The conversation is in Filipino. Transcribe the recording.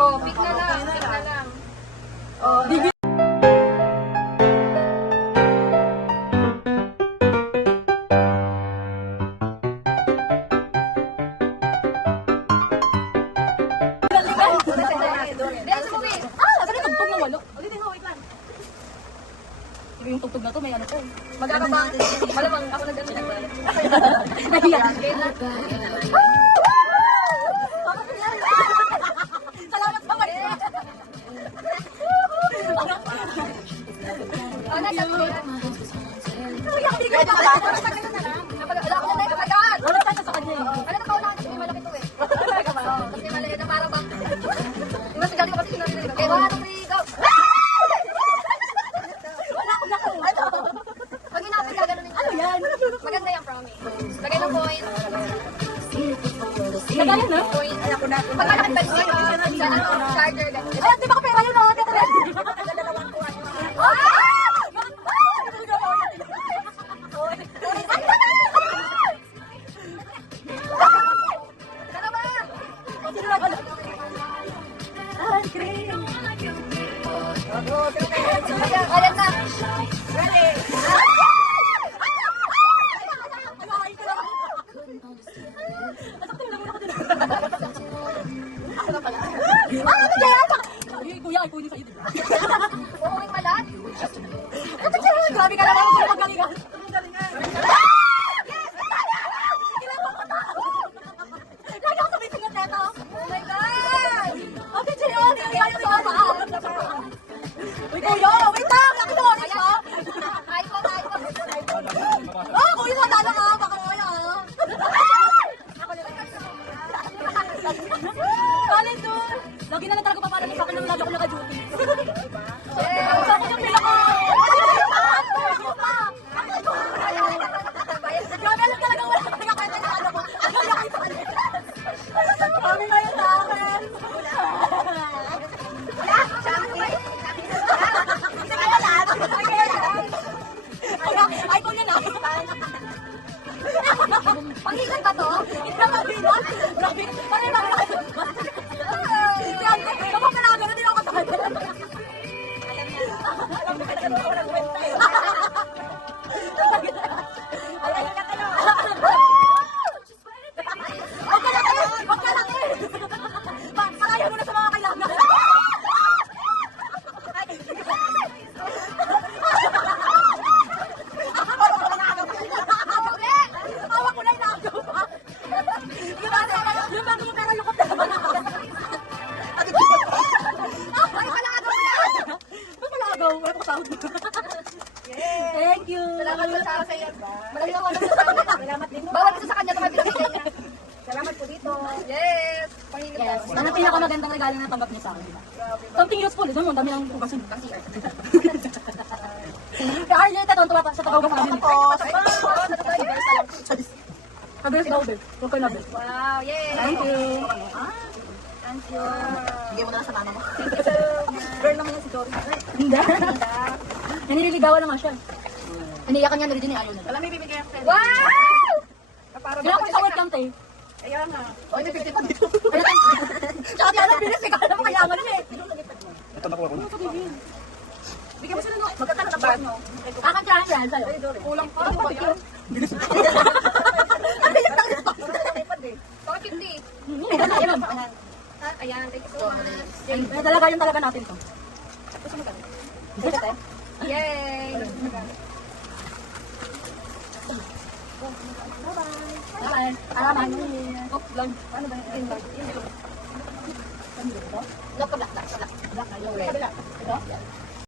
Oh, pick na lang. Pick na lang. Oh, yung tugtog na to, may ano po. magkakabang. Malamang ako nag-ano. Nahiya. Salamat pa mali. Ano siya po? Wala ako na agad. Wala tayo sa kanya eh. Ano na paunahan kasi may malaki to eh. Tapos may malaki na parang bang. Diba si Galing kasi sinabi nila. Okay, 1, 2, 3, go. Wala akong nakuha. Pag minapit ka, ganun Ano yan? Maganda yung promise. Lagay ng point. Nagaya na? Point. Pag malaki ba siya? Sa ano? Charger. Ganun. Ay, di ba ka pera yun o? Ano ba? Ay, cream. Ayan na. Kuya, ay kunin sa'yo. Uuwing malat. Grabe ka naman, kung magalingan. Lagi ako sabihin ng teto. Oh my God! Okay, Chio, hindi tayo sa baba. Uy, kuya, wait lang. Laki mo, ayos mo. iPhone. Oh, kuya, madala ka. Baka kuya. Kanin doon. Lagi na lang talaga paparating sa akin ng lagi ako naka-duty. Yeah. Sa akin yung pila ko. Grabe, alam talaga wala ka pinakakwenta yung ano ko. Ang kaya kayo sa akin. Kami ngayon sa akin. Ay, kung yun na. Panghigan ba to? Hindi na mabilan. Grabe. Parang yung mga kapag ka nakagano din ako kasakal. Alam mo ka na walang kwenta eh. Ay, ayun ka tayo. Huwag ka lang eh. Huwag ka lang eh. Palayan mo na sa mga kailangan. Hawak ko na yung nakagaw pa. Yung bago mo pero lukot na naman ako. Ba't malagaw? Wala ko sahod mo. Thank you. Salamat po sa sa'yo. Maraming ako nagsasabi. Salamat din. Bawal ito sa kanya ito mabilis niya. Salamat po dito. Yes. Panghigan Yes. ba? Ano ang pinakamagandang regalo na natanggap niya sa akin, diba? Something useful. Ito mo, dami ng pugasin. Kaya Arlene, tuwa pa sa tagaw ka namin. Kabel daw, Bel. Huwag ka na, Bel. Wow, yay! Thank you. Thank you. Bigay mo na lang sa mama mo. Girl naman yan si Dory. Hindi. Nanililigawan naman siya. Iniyakan niya na rin ayaw na. Alam mo, ibibigay ang friend. Wow! Kaya ako sa work lang, te. Ayan na. O, hindi 50 pa dito. Tsaka di alam, bilis. Ikaw alam mo kayaman niya eh. Ito nakuha ko. Bigyan mo sila no. Magkakala na ba nyo? Kakantsahan yan sa'yo. Kulang pa. Ano ba yan? Ang bilis lang ito. Bakit hindi? Ayun. Ayan, thank you so much. Talaga yung talaga natin to. Gusto te? Yay! Bye-bye. Salamat. Oh, vlog. Ano ba yung vlog? Black ka black. Black. Black. Black. Ito?